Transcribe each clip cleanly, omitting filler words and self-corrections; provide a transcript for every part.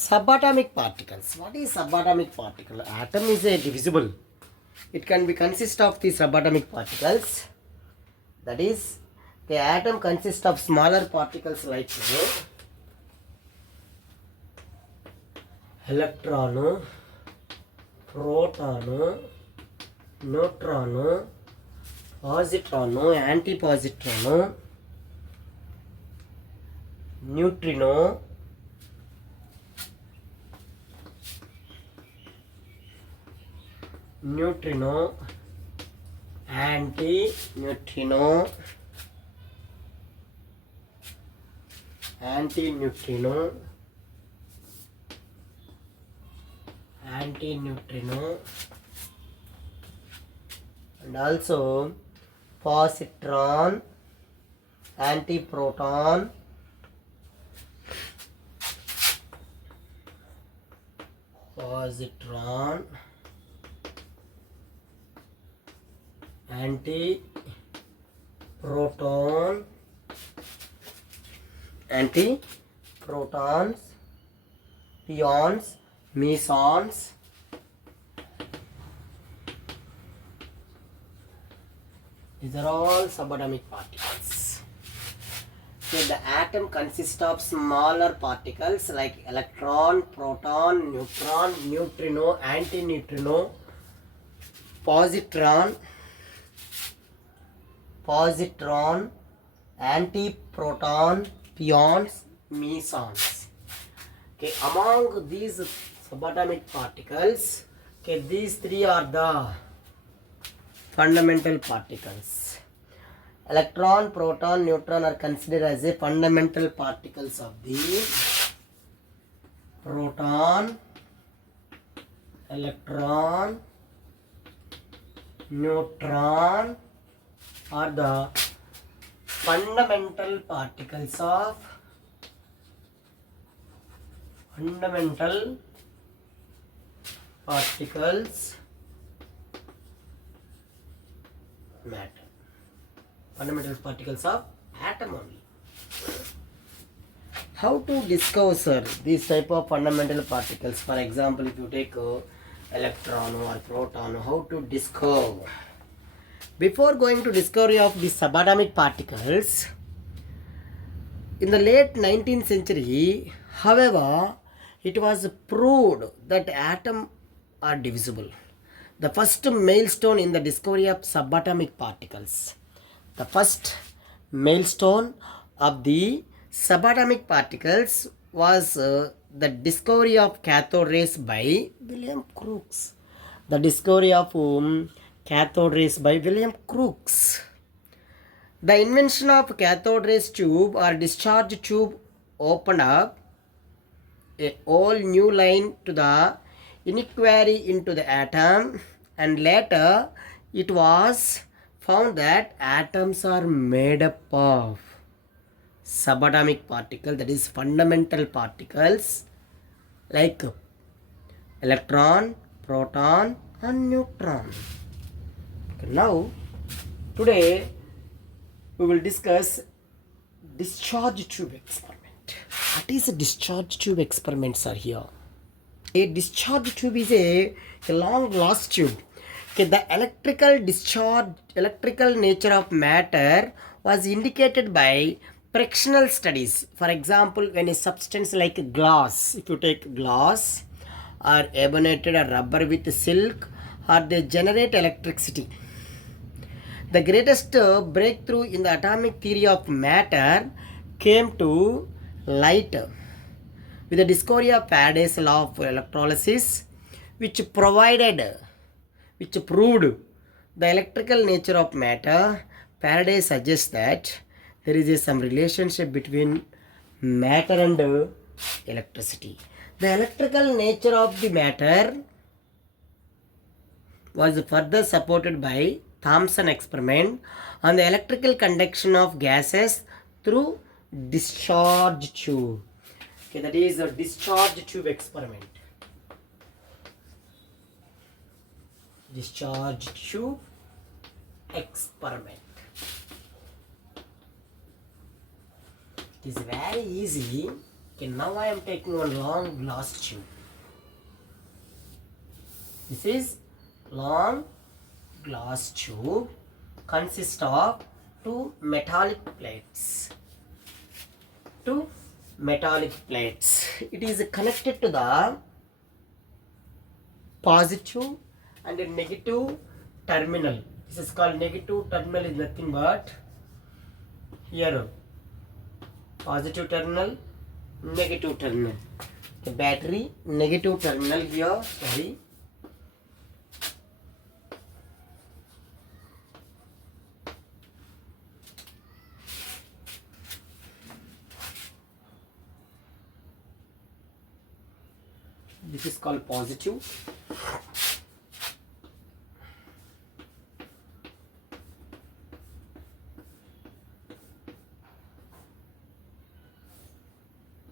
Subatomic particles. What is subatomic particle? Atom is a divisible. It can be consist of the subatomic particles. That is, the atom consists of smaller particles like electron, proton, neutron, positron, antipositron, neutrino, antineutrino, and also positron, antiproton, antiprotons, pions, mesons. These are all subatomic particles. So the atom consists of smaller particles like electron, proton, neutron, neutrino, antineutrino, positron, antiproton, pions, mesons. Okay, among these subatomic particles, okay, these three are the fundamental particles. Electron, proton, neutron are considered as a fundamental particles of the proton, electron, neutron are the fundamental particles of matter. Fundamental particles of atom only. How to discover these type of fundamental particles? For example, if you take electron or proton, how to discover? Before going to discovery of the subatomic particles, in the late 19th century, however, it was proved that atoms are divisible. The first milestone in the discovery of subatomic particles. The first milestone of the subatomic particles was the discovery of cathode rays by William Crookes. The discovery of cathode rays by William Crookes. The invention of cathode rays tube or discharge tube opened up a whole new line to the inquiry into the atom, and later it was found that atoms are made up of subatomic particles, that is fundamental particles like electron, proton and neutron. Okay, now today we will discuss discharge tube experiment. What is a discharge tube experiments are here? A discharge tube is a long glass tube. Okay, the electrical nature of matter was indicated by frictional studies. For example, when a substance like glass, if you take glass or ebonnated or rubber with silk, or they generate electricity. The greatest breakthrough in the atomic theory of matter came to light with the discovery of Faraday's law of electrolysis, which proved the electrical nature of matter. Faraday suggests that there is some relationship between matter and electricity. The electrical nature of the matter was further supported by Thomson experiment on the electrical conduction of gases through discharge tube. Okay, that is a discharge tube experiment. Discharge tube experiment. It is very easy Okay, now I am taking one long glass tube. This is long glass tube, consists of two metallic plates. Two metallic plates. It is connected to the positive and a negative terminal. This is called negative terminal, is nothing but here positive terminal, negative terminal. The battery negative terminal here, sorry. This is called positive.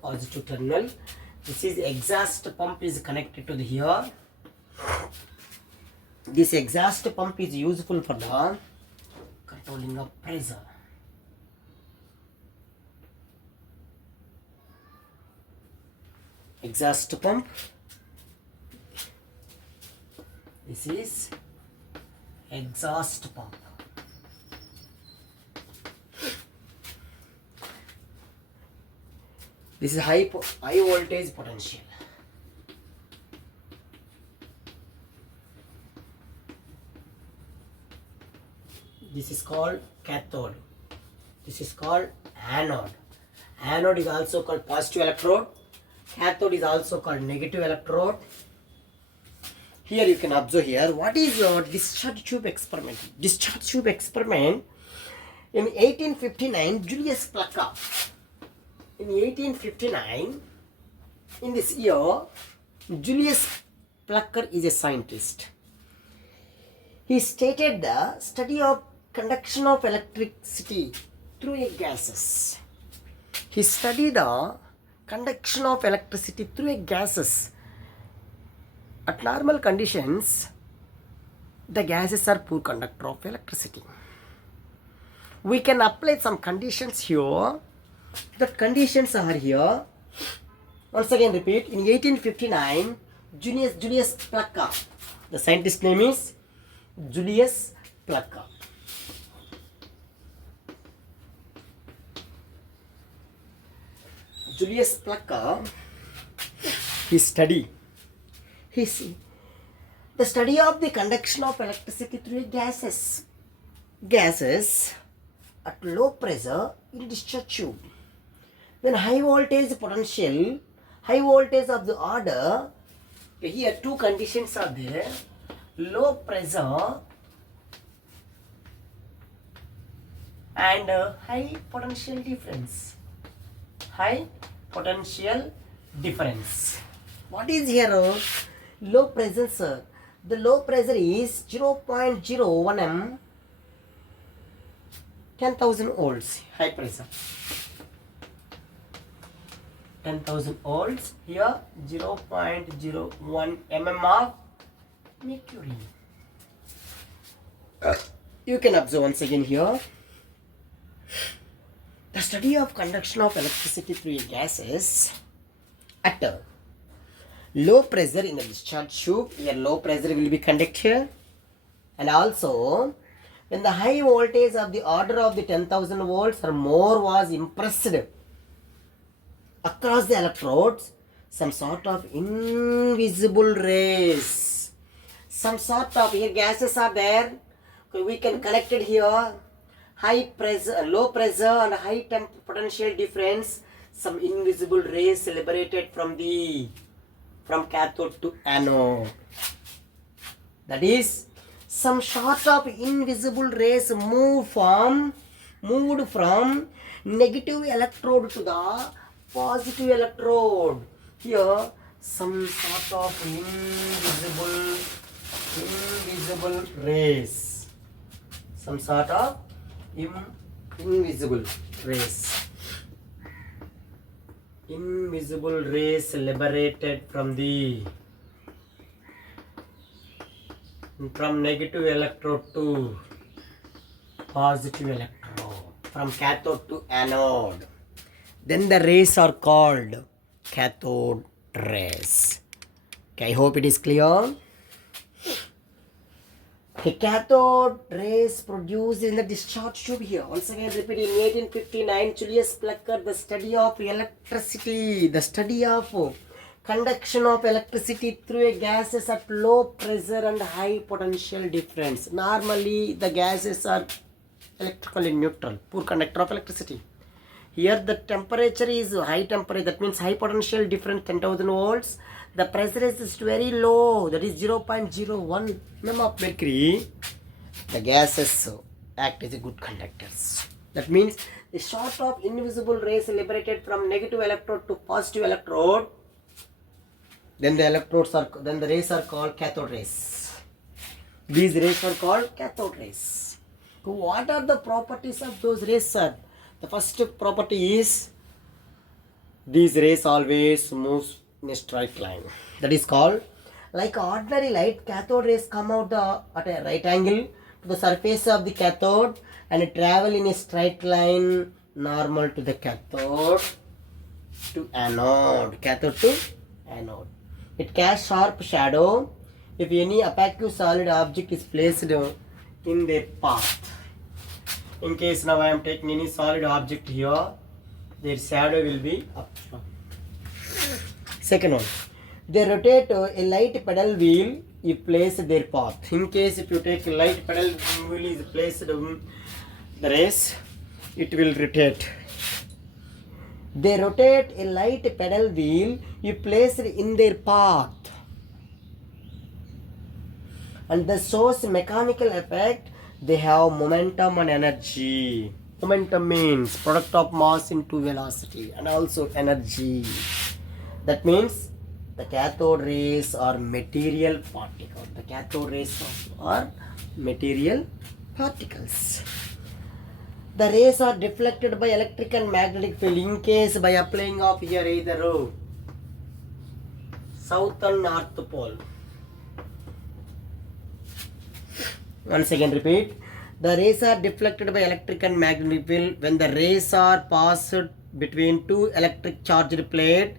Positive terminal. This is exhaust pump is connected to the here. This exhaust pump is useful for the controlling of pressure. Exhaust pump. This is exhaust pump. This is high voltage potential. This is called cathode. This is called anode. Anode is also called positive electrode. Cathode is also called negative electrode. Here you can observe here what is discharge tube experiment. Discharge tube experiment in 1859, Julius Plucker. In 1859, in this year, Julius Plucker is a scientist. He stated the study of conduction of electricity through a gases. He studied the conduction of electricity through a gases. At normal conditions, the gases are poor conductor of electricity. We can apply some conditions here. The conditions are here. Once again repeat. In 1859, Julius Plucker. The scientist name is Julius Plucker. Julius Plucker, the study of the conduction of electricity through gases at low pressure in discharge tube. When high voltage potential, high voltage of the order, here two conditions are there: low pressure and high potential difference. High potential difference. What is here? Low pressure, sir. The low pressure is 0.01 m, 10,000 volts. High pressure 10,000 volts. Here 0.01 mm of mercury. You can observe once again here. The study of conduction of electricity through gases at low pressure in a discharge tube. Here low pressure will be conducted here, and also when the high voltage of the order of the 10,000 volts or more was impressed across the electrodes, some sort of invisible rays, some sort of, here gases are there, we can connect it here. High pressure, low pressure and high potential difference, some invisible rays liberated from cathode to anode. That is, some sort of invisible rays moved from negative electrode to the positive electrode. Here, some sort of invisible rays. Some sort of invisible rays. Invisible rays liberated from negative electrode to positive electrode, from cathode to anode. Then the rays are called cathode rays. Okay, I hope it is clear. Okay, cathode rays produced in the discharge tube here. Once again, repeat, in 1859, Julius Plucker, the study of electricity, the study of conduction of electricity through a gases at low pressure and high potential difference. Normally, the gases are electrically neutral, poor conductor of electricity. Here the temperature is high temperature, that means high potential difference 10,000 volts. The pressure is very low, that is 0.01 mm of mercury. The gases act as a good conductors. That means the shot of invisible rays liberated from negative electrode to positive electrode. Then the rays are called cathode rays. These rays are called cathode rays. So what are the properties of those rays, sir? The first property is these rays always move in a straight line. That is called, like ordinary light, cathode rays come out at a right angle to the surface of the cathode and travel in a straight line normal to the cathode to anode. Cathode to anode. It casts sharp shadow if any opaque solid object is placed in their path. In case now I am taking any solid object here, their shadow will be up. Second one, they rotate a light pedal wheel if placed their path. In case if you take a light pedal wheel is placed the race, it will rotate. They rotate a light pedal wheel if placed in their path, and the source mechanical effect. They have momentum and energy. Momentum means product of mass into velocity and also energy. That means the cathode rays are material particles. The cathode rays are material particles. The rays are deflected by electric and magnetic field. In case by applying of here either south and north pole. Once again repeat, the rays are deflected by electric and magnetic field. When the rays are passed between two electric charged plate,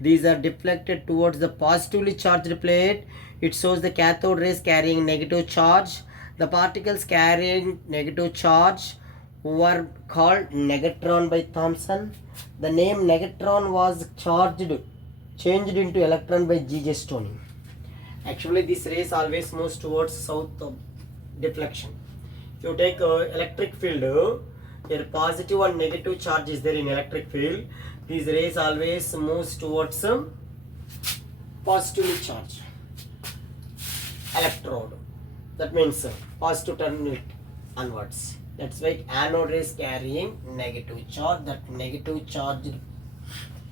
these are deflected towards the positively charged plate. It shows the cathode rays carrying negative charge. The particles carrying negative charge were called negatron by Thomson. The name negatron was changed into electron by G.J. Stoney. Actually, this rays always moves towards south deflection. If you take electric field, here positive and negative charge is there in electric field. These rays always moves towards positively charged electrode. That means positive turn it onwards. That's why anode rays carrying negative charge. That negative charged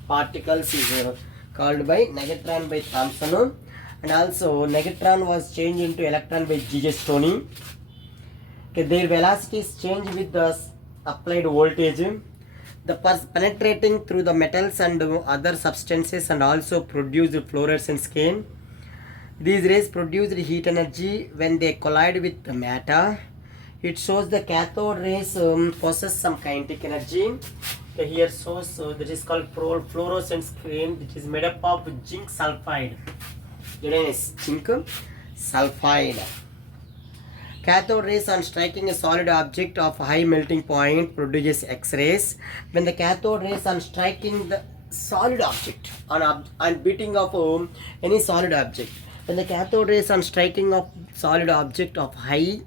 particles is called by negatron by Thomson. And also negatron was changed into electron by G.J. Stoney. Okay, their velocity is changed with the applied voltage. The penetrating through the metals and other substances and also produce fluorescent gain. These rays produce heat energy when they collide with the matter. It shows the cathode rays possess some kinetic energy. Okay, here shows that is called fluorescent screen, which is made up of zinc sulfide. Zinc sulfide. Cathode rays on striking a solid object of high melting point produces X-rays. When the cathode rays on striking the solid object on beating of any solid object, when the cathode rays on striking of solid object of high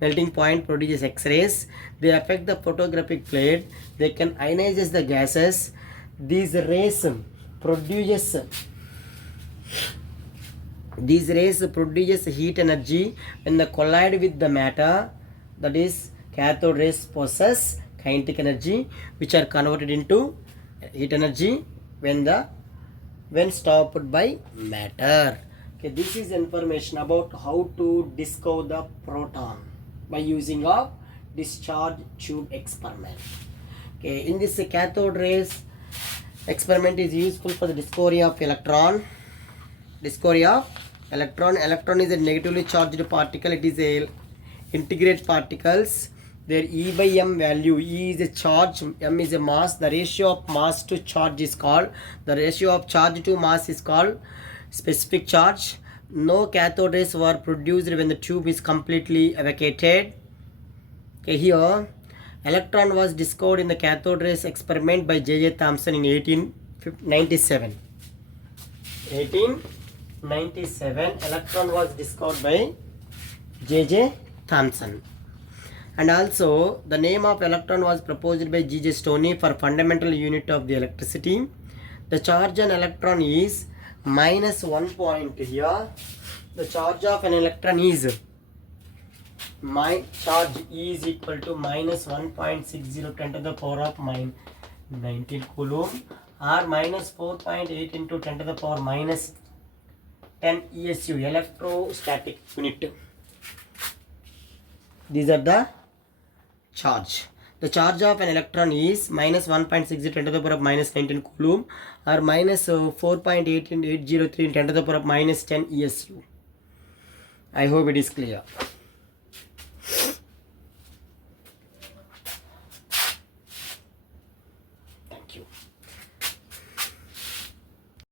melting point produces X-rays, they affect the photographic plate. They can ionize the gases. These rays produce heat energy when they collide with the matter. That is, cathode rays possess kinetic energy, which are converted into heat energy when stopped by matter. Okay, this is information about how to discover the proton by using a discharge tube experiment. Okay, in this cathode rays experiment is useful for the discovery of electron. Electron is a negatively charged particle. It is a integrate particles. their E by M value. E is a charge, M is a mass. The ratio of mass to charge is called, the ratio of charge to mass is called specific charge. No cathode rays were produced when the tube is completely vacated. Okay, here electron was discovered in the cathode rays experiment by J.J. Thomson in 1897. 1897, electron was discovered by J.J. Thomson. And also the name of electron was proposed by G.J. Stoney for fundamental unit of the electricity. The charge on electron is minus 1 point here. The charge of an electron is, my charge E is equal to minus 1.60 10 to the power of 19 coulomb, or minus 4.8 into 10 to the power minus 10 ESU, electrostatic unit. These are the charge. The charge of an electron is minus 1.60 10 to the power of minus 19 coulomb, or minus 4.803 10 to the power of minus 10 ESU. I hope it is clear. Thank you.